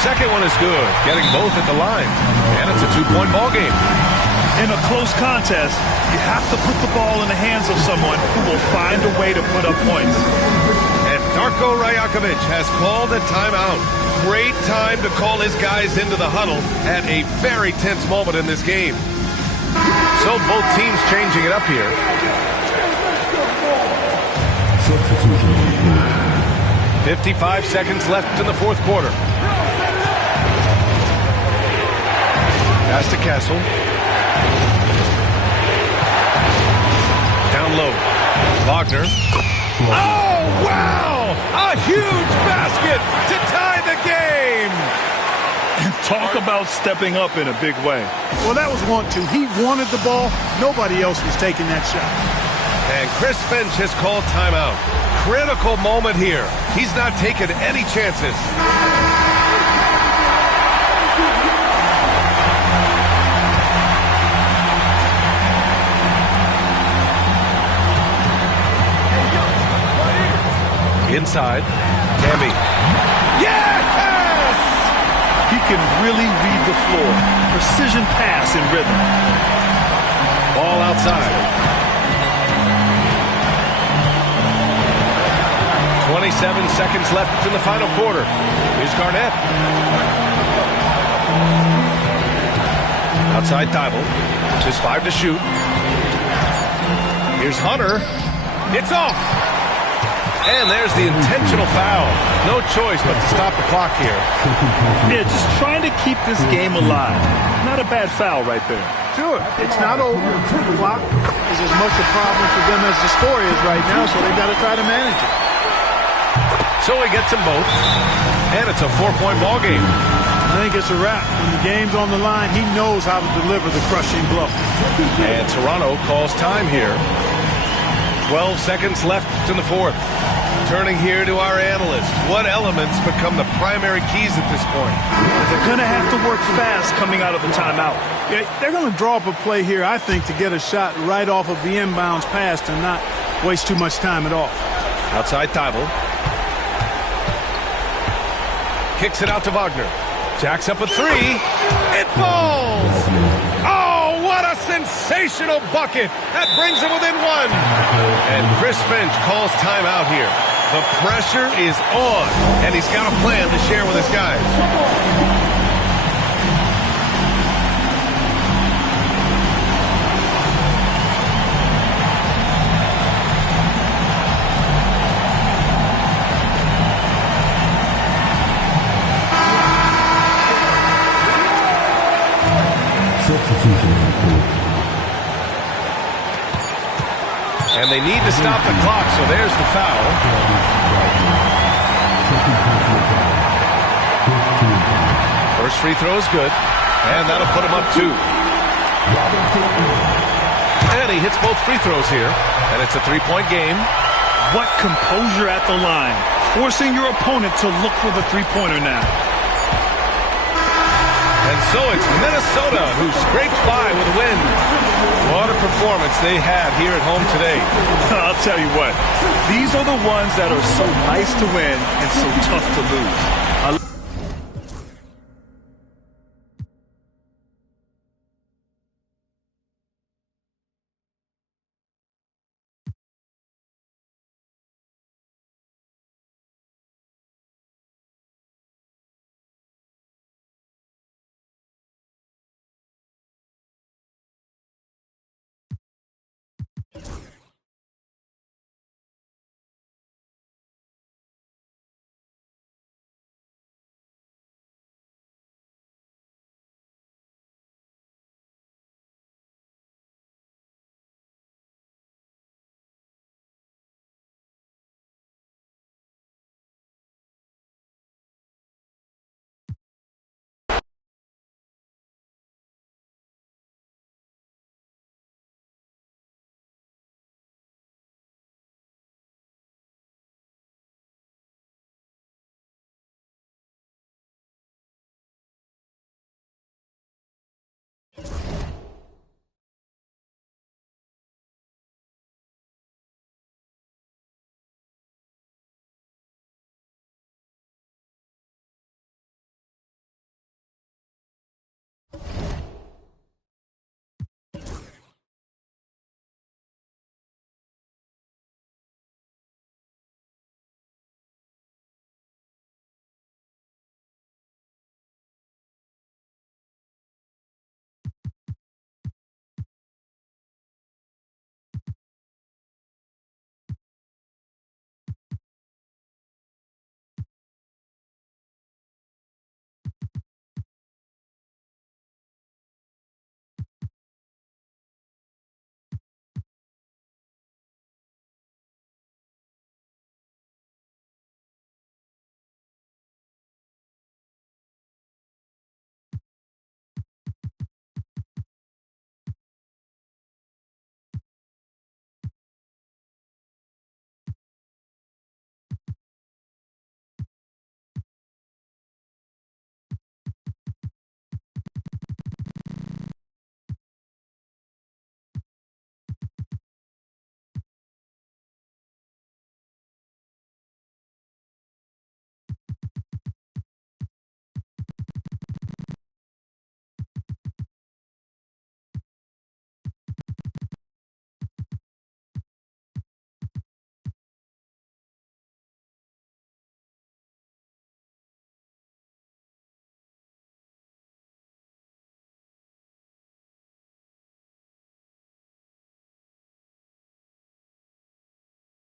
Second one is good, getting both at the line. And it's a 2-point ball game. In a close contest, you have to put the ball in the hands of someone who will find a way to put up points. And Darko Rajakovic has called a timeout. Great time to call his guys into the huddle at a very tense moment in this game. So both teams changing it up here. Substitution on court. 55 seconds left in the fourth quarter. Pass to Castle. Down low. Wagner. Oh, wow! A huge basket to tie the game! Talk about stepping up in a big way. Well, that was 1-2. He wanted the ball. Nobody else was taking that shot. And Chris Finch has called timeout. Critical moment here. He's not taking any chances. Inside, Camby. Yes! He can really read the floor. Precision pass in rhythm. Ball outside. 27 seconds left in the final quarter. Here's Garnett. Outside Thibault. Just 5 to shoot. Here's Hunter. It's off. And there's the intentional foul. No choice but to stop the clock here. Yeah, just trying to keep this game alive. Not a bad foul right there. Sure, it's not over. The clock is as much a problem for them as the score is right now, so they've got to try to manage it. So he gets them both. And it's a 4-point ball game. I think it's a wrap. When the game's on the line, he knows how to deliver the crushing blow. And Toronto calls time here. 12 seconds left in the fourth. Turning here to our analyst. What elements become the primary keys at this point? They're going to have to work fast coming out of the timeout. Yeah, they're going to draw up a play here, I think, to get a shot right off of the inbounds pass and not waste too much time at all. Outside Thibault. Kicks it out to Wagner. Jacks up a 3. It falls! Oh, what a sensational bucket! That brings him within 1. And Chris Finch calls timeout here. The pressure is on, and he's got a plan to share with his guys. Substitution on court. And they need to stop the clock, so there's the foul. First free throw is good, and that'll put him up 2. And he hits both free throws here, and it's a 3-point game. What composure at the line, forcing your opponent to look for the three-pointer now. And And so it's Minnesota who scrapes by with a win. What a performance they had here at home today. I'll tell you what, these are the ones that are so nice to win and so tough to lose.